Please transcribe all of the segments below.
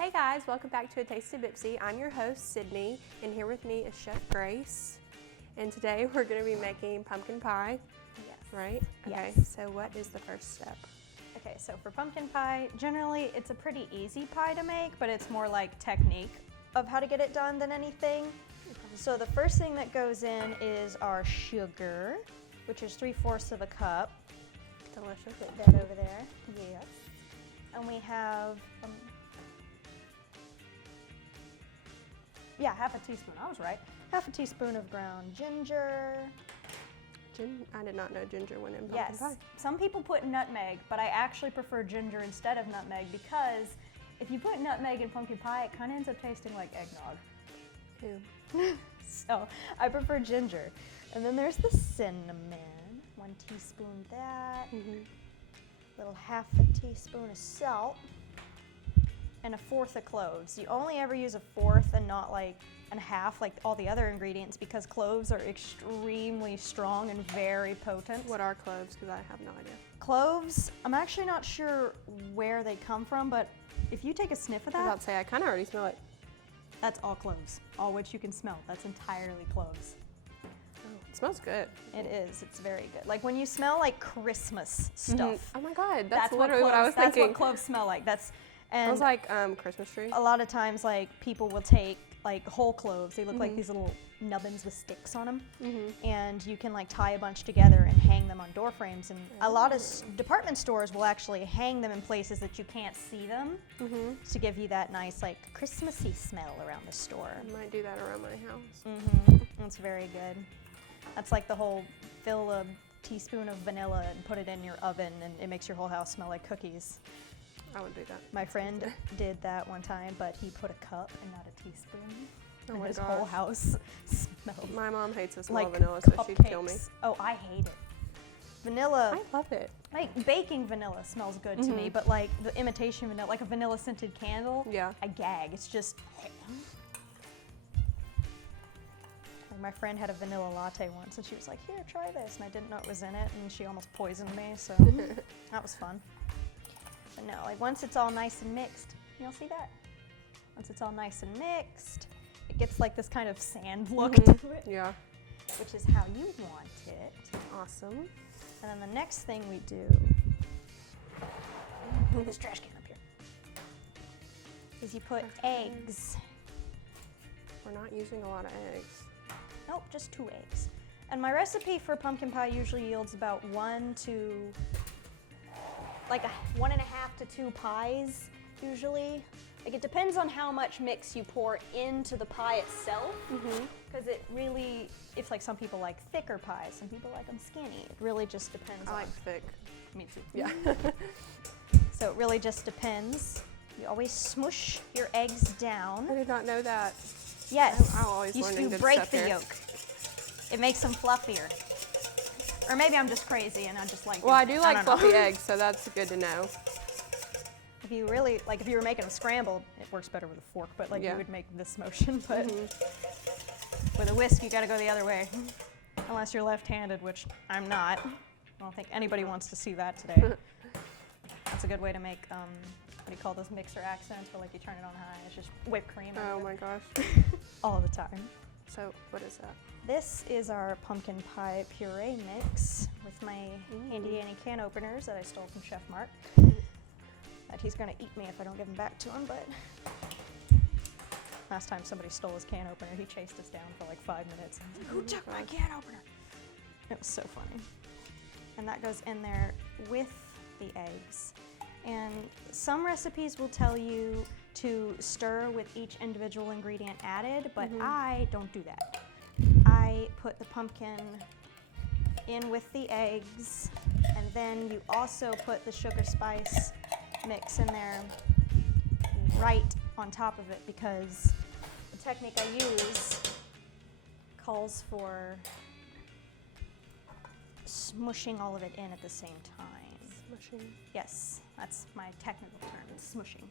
Hey guys, welcome back to A Taste of BPCC. I'm your host, Sydney, and here with me is Chef Grace. And today we're going to be making pumpkin pie. Yes. Right? Okay, Yes. so what is the first step? Okay, so for pumpkin pie, generally it's a pretty easy pie to make, but it's more like technique of how to get it done than anything. So the first thing that goes in is our sugar, which is 3/4 of a cup. Delicious. Put that over there. Yes. And we have, half a teaspoon. I was right. Half a teaspoon of ground ginger. I did not know ginger went in pumpkin Yes. pie. Some people put nutmeg, but I actually prefer ginger instead of nutmeg because if you put nutmeg in pumpkin pie, it kind of ends up tasting like eggnog. Ew. So I prefer ginger. And then there's the cinnamon. 1 teaspoon of that. Little half a teaspoon of salt. And 1/4 of cloves. You only ever use 1/4 and not like a half like all the other ingredients because cloves are extremely strong and very potent. What are cloves? Because I have no idea. Cloves, I'm actually not sure where they come from, but if you take a sniff of I was that, about to say, I kind of already smell it. that's all cloves. All which you can smell. That's entirely cloves. Oh, it smells good. It is. It's very good. Like when you smell like Christmas stuff. Oh my God, that's what literally what I was cloves- thinking. That's what cloves smell like. I was like, Christmas tree. A lot of times, like, people will take, like, whole cloves. They look like these little nubbins with sticks on them. And you can, like, tie a bunch together and hang them on door frames. And a lot of department stores will actually hang them in places that you can't see them to give you that nice, like, Christmassy smell around the store. I might do that around my house. It's very good. That's like the whole fill a teaspoon of vanilla and put it in your oven, and it makes your whole house smell like cookies. I would do that. My friend did that one time, but he put a cup and not a teaspoon. Oh and my his gosh. whole house smelled My mom hates the smell like of vanilla, so she'd kill me. cupcakes. Oh, I hate it. Vanilla, I love it. like baking vanilla smells good to me, but like the imitation vanilla, like a vanilla scented candle, Yeah. I gag. It's just. Like my friend had a vanilla latte once, and she was like, "Here, try this," and I didn't know it was in it, and she almost poisoned me. So that was fun. But no, like once it's all nice and mixed, you'll see that. Once it's all nice and mixed, it gets like this kind of sand look to it, Yeah. which is how you want it. Awesome. And then the next thing we do, put this trash can up here, is you put eggs. We're not using a lot of eggs. Nope, just 2 eggs. And my recipe for pumpkin pie usually yields about 1 to, like 1.5 to 2 pies, usually. Like it depends on how much mix you pour into the pie itself, because it really, if like some people like thicker pies, some people like them skinny. It really just depends I on. like thick. Me too. Yeah. So it really just depends. You always smush your eggs down. I did not know that. Yes, I'm always learning you good break stuff the here. yolk. It makes them fluffier. Or maybe I'm just crazy and I just like. Well, I do like don't know. fluffy eggs, so that's good to know. If you really like, if you were making them scrambled, it works better with a fork. But like, Yeah. you would make this motion. But with a whisk, you got to go the other way, unless you're left-handed, which I'm not. I don't think anybody wants to see that today. That's a good way to make. What do you call those mixer accents? Where like you turn it on high. It's just whipped cream. Oh my gosh. All the time. So what is that? This is our pumpkin pie puree mix with my handy dandy can openers that I stole from Chef Mark. That he's gonna eat me if I don't give them back to him, but last time somebody stole his can opener, he chased us down for like 5 minutes. And I was like, "Who took my can opener?" It was so funny. And that goes in there with the eggs. And some recipes will tell you to stir with each individual ingredient added, but I don't do that. I put the pumpkin in with the eggs, and then you also put the sugar spice mix in there right on top of it, because the technique I use calls for smushing all of it in at the same time. Smushing. Yes, that's my technical term, it's smushing.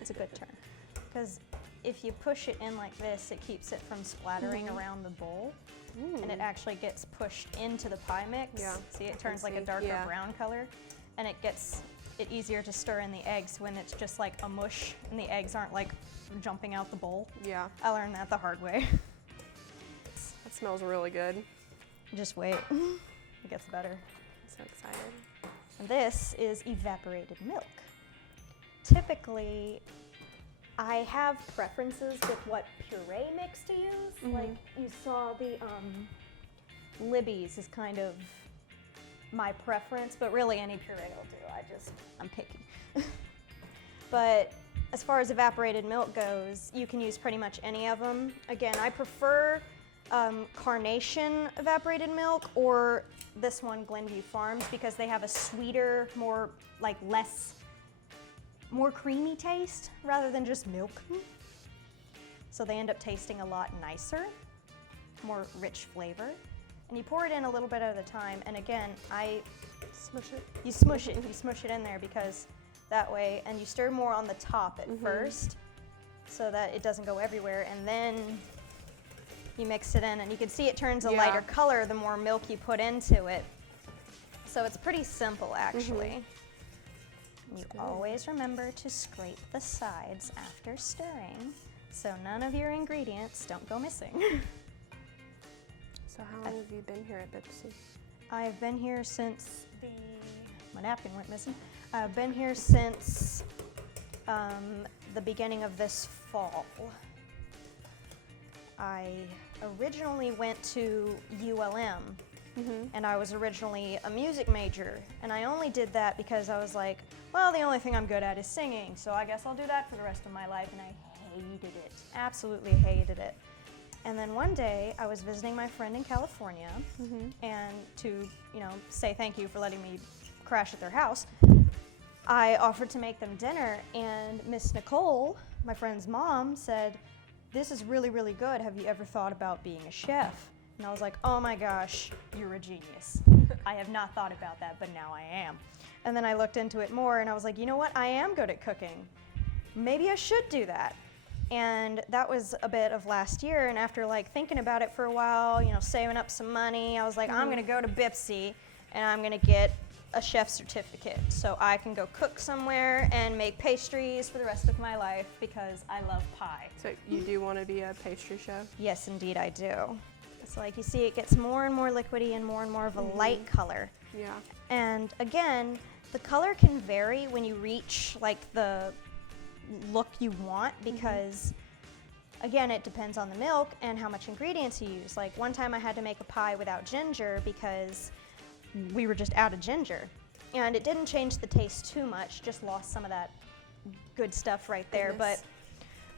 It's a good term. Because if you push it in like this, it keeps it from splattering around the bowl. And it actually gets pushed into the pie mix. Yeah. See, it turns like a darker brown color. And it easier to stir in the eggs when it's just like a mush and the eggs aren't like jumping out the bowl. Yeah. I learned that the hard way. That smells really good. Just wait. It gets better. I'm so excited. And this is evaporated milk. Typically, I have preferences with what puree mix to use. Like you saw the Libby's is kind of my preference, but really any puree will do. I'm picky. But as far as evaporated milk goes, you can use pretty much any of them. Again, I prefer Carnation evaporated milk or this one, Glenview Farms, because they have a sweeter, more creamy taste rather than just milk. So they end up tasting a lot nicer, more rich flavor. And you pour it in a little bit at a time. And again, Smush it. you smush it in there because that way, and you stir more on the top at first so that it doesn't go everywhere. And then you mix it in and you can see it turns a lighter color the more milk you put into it. So it's pretty simple actually. You always remember to scrape the sides after stirring so none of your ingredients don't go missing. So how long have you been here at BPCC? I've been here since my napkin went missing. I've been here since the beginning of this fall. I originally went to ULM and I was originally a music major, and I only did that because I was like, well, the only thing I'm good at is singing, so I guess I'll do that for the rest of my life, and I hated it, absolutely hated it. And then one day I was visiting my friend in California and to, say thank you for letting me crash at their house, I offered to make them dinner, and Miss Nicole, my friend's mom, said, "This is really, really good. Have you ever thought about being a chef?" And I was like, oh my gosh, you're a genius. I have not thought about that, but now I am. And then I looked into it more and I was like, you know what? I am good at cooking. Maybe I should do that. And that was a bit of last year. And after thinking about it for a while, saving up some money, I was like, I'm gonna go to BPCC and I'm gonna get a chef certificate so I can go cook somewhere and make pastries for the rest of my life because I love pie. So you do want to be a pastry chef? Yes, indeed I do. So you see, it gets more and more liquidy and more of a light color. Yeah. And again, the color can vary when you reach the look you want because again, it depends on the milk and how much ingredients you use. One time I had to make a pie without ginger because we were just out of ginger. And it didn't change the taste too much, just lost some of that good stuff right there.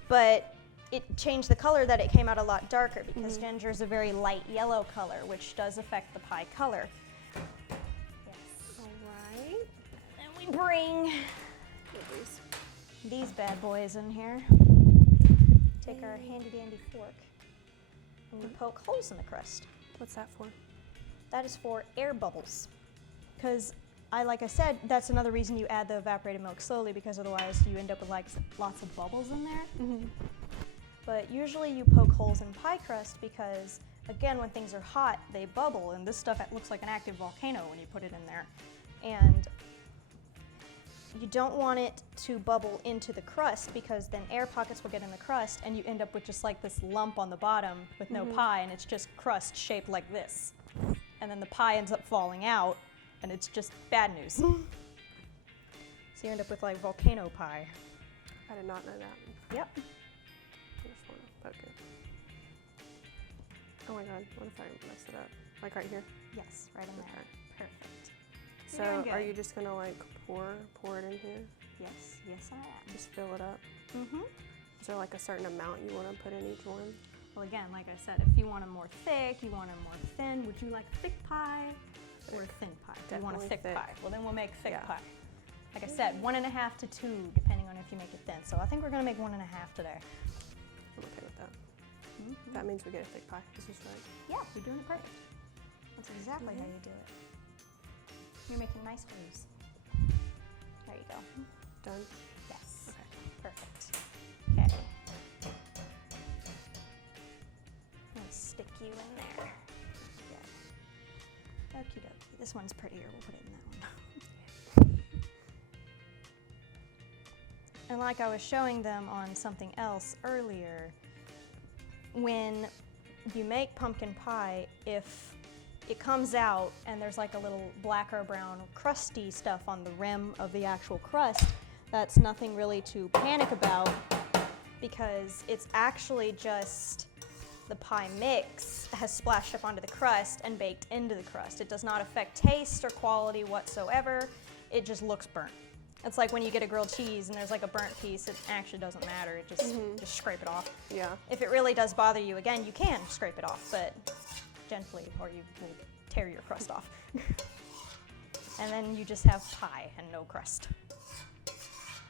But it changed the color, that it came out a lot darker because ginger is a very light yellow color, which does affect the pie color. Yes. All right. And we bring these bad boys in here. Take our handy dandy fork and we poke holes in the crust. What's that for? That is for air bubbles. Because like I said, that's another reason you add the evaporated milk slowly, because otherwise you end up with lots of bubbles in there. But usually you poke holes in pie crust because, again, when things are hot, they bubble, and this stuff looks like an active volcano when you put it in there. And you don't want it to bubble into the crust because then air pockets will get in the crust and you end up with just this lump on the bottom with no pie, and it's just crust shaped like this. And then the pie ends up falling out and it's just bad news. So you end up with volcano pie. I did not know that. Yep. I just want to poke it. Oh my god, what if I mess it up? Right here? Yes, right in there. Perfect. So are you just gonna pour it in here? Yes, yes I am. Just fill it up? Is there a certain amount you want to put in each one? Well, again, like I said, if you want them more thick, you want them more thin, would you like a thick pie or a thin pie? Do you want a thick pie? Well, then we'll make thick pie. Like I said, 1.5 to 2, depending on if you make it thin. So I think we're gonna make 1.5 today. I'm okay with that. That means we get a thick pie. This is right. Yeah, you're doing it perfect. That's exactly how you do it. You're making nice waves. There you go. Done? Yes. Okay. Perfect. Okay. Let's stick you in there. Good. Okie dokie. This one's prettier. We'll put it in that one. And like I was showing them on something else earlier, when you make pumpkin pie, if it comes out and there's like a little black or brown crusty stuff on the rim of the actual crust, that's nothing really to panic about, because it's actually just the pie mix has splashed up onto the crust and baked into the crust. It does not affect taste or quality whatsoever. It just looks burnt. It's like when you get a grilled cheese and there's like a burnt piece, it actually doesn't matter. It just scrape it off. Yeah. If it really does bother you, again, you can scrape it off, but gently, or you will tear your crust off. And then you just have pie and no crust.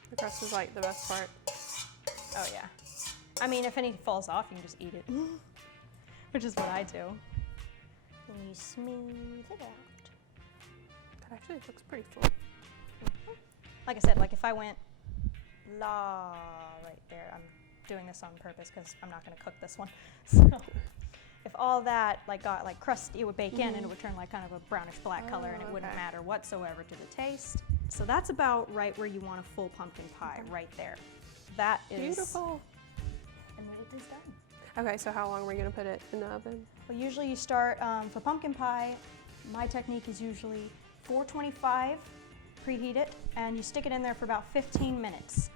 The crust is like the best part. Oh yeah. I mean, if anything falls off, you can just eat it, which is what I do. And you smooth it out. That actually looks pretty full. Like I said, like if I went right there, I'm doing this on purpose because I'm not going to cook this one. So if all that like got like crusty, it would bake in and it would turn like kind of a brownish black color, and it wouldn't matter whatsoever to the taste. So that's about right where you want a full pumpkin pie, right there. That is beautiful. And when it is done. Okay, so how long are we gonna put it in the oven? Well, usually you start for pumpkin pie. My technique is usually 425. Preheat it, and you stick it in there for about 15 minutes.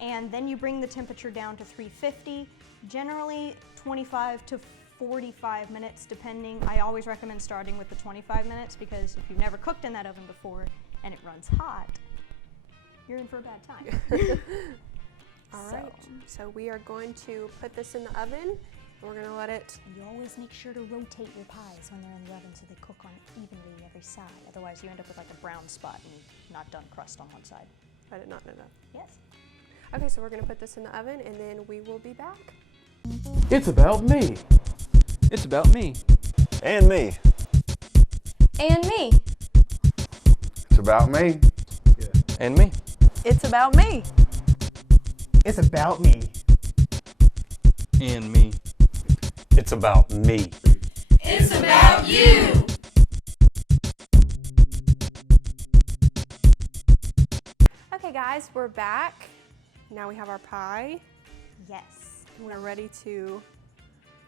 And then you bring the temperature down to 350, generally 25 to 45 minutes, depending. I always recommend starting with the 25 minutes, because if you've never cooked in that oven before and it runs hot, you're in for a bad time. All right, so we are going to put this in the oven. We're gonna let it. You always make sure to rotate your pies when they're in the oven so they cook on evenly every side. Otherwise, you end up with like a brown spot and not done crust on one side. I did not know that. Yes. Okay, so we're gonna put this in the oven and then we will be back. It's about me. It's about me. And me. And me. It's about me. And me. It's about me. It's about me. And me. It's about me. It's about you. Okay guys, we're back. Now we have our pie. Yes. We're ready to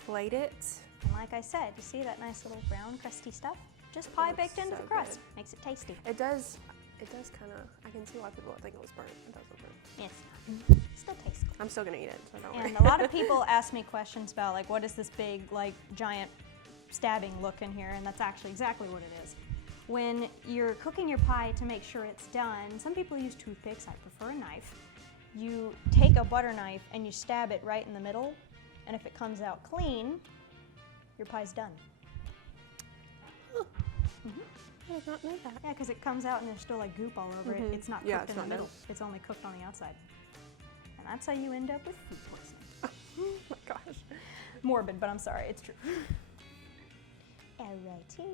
plate it. And like I said, you see that nice little brown crusty stuff? Just pie looks baked into so the crust. good. Makes it tasty. It does kind of, I can see why people would think it was burnt. It does look burnt. Yes. Still tasty. I'm still gonna eat it, so don't worry. And a lot of people ask me questions about like, what is this big, like, giant stabbing look in here? And that's actually exactly what it is. When you're cooking your pie to make sure it's done, some people use toothpicks. I prefer a knife. You take a butter knife and you stab it right in the middle, and if it comes out clean, your pie's done. I did not know that. Yeah, because it comes out and there's still like goop all over it. It's not cooked in the middle. It's only cooked on the outside. And that's how you end up with food poisoning. Oh my gosh. Morbid, but I'm sorry, it's true. Alrighty.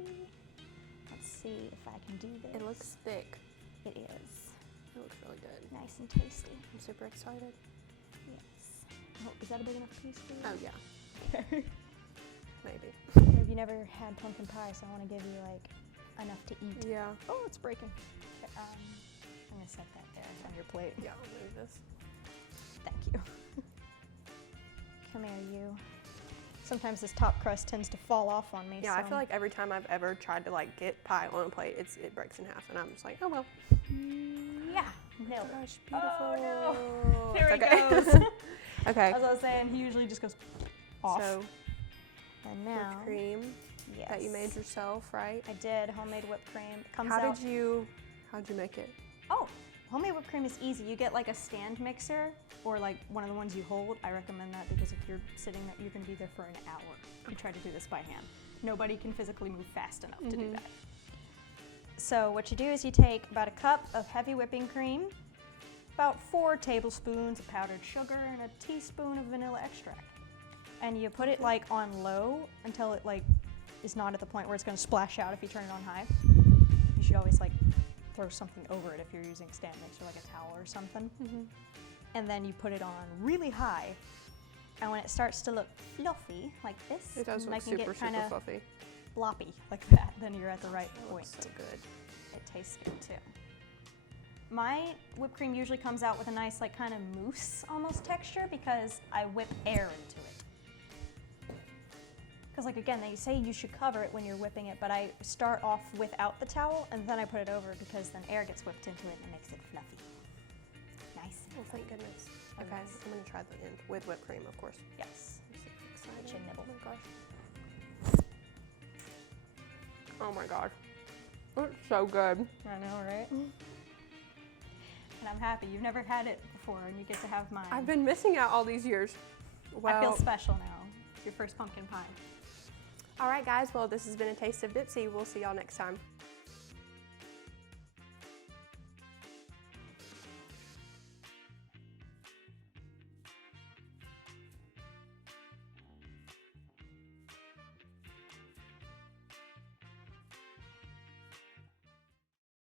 Let's see if I can do this. It looks thick. It is. It looks really good. Nice and tasty. I'm super excited. Yes. Oh, is that a big enough piece for you? Oh yeah, Okay. maybe. Have you never had pumpkin pie, so I want to give you like enough to eat. Yeah. Oh, it's breaking. Okay, I'm going to set that there on your plate. Yeah, I'll move this. Thank you. Come here, you. Sometimes this top crust tends to fall off on me. Yeah, so I feel like every time I've ever tried to like get pie on a plate, it breaks in half, and I'm just like, oh well. yeah, nailed it. Gosh, beautiful. Oh, no. There It's he okay. goes. Okay. As I was saying, he usually just goes off. So and now, whipped cream yes, that you made yourself, right? I did homemade whipped cream. It comes How'd out. you make it? Oh, homemade whipped cream is easy. You get like a stand mixer or like one of the ones you hold. I recommend that because if you're sitting there, you're going to be there for an hour. You try to do this by hand. Nobody can physically move fast enough to do that. So what you do is you take about a cup of heavy whipping cream, about 4 tablespoons of powdered sugar, and a teaspoon of vanilla extract. And you put it like on low until it like is not at the point where it's going to splash out if you turn it on high. You should always like throw something over it if you're using stand mixer, like a towel or something. And then you put it on really high. And when it starts to look fluffy like this, It does and look can super, get kind super of fluffy. floppy like that, then you're at the right It point. looks so good. It tastes good too. My whipped cream usually comes out with a nice like kind of mousse almost texture because I whip air into it. Because like again, they say you should cover it when you're whipping it, but I start off without the towel and then I put it over because then air gets whipped into it and it makes it fluffy. Nice. Oh, thank goodness. Okay, Goodness. I'm gonna try the end with whipped cream, of course. Yes. I'm super excited. Get you a nibble. Oh my gosh. Oh my god. It's so good. I know, right? And I'm happy you've never had it before and you get to have mine. I've been missing out all these years. Well, I feel special now. It's your first pumpkin pie. all right, guys. Well, this has been a Taste of BPCC. We'll see y'all next time.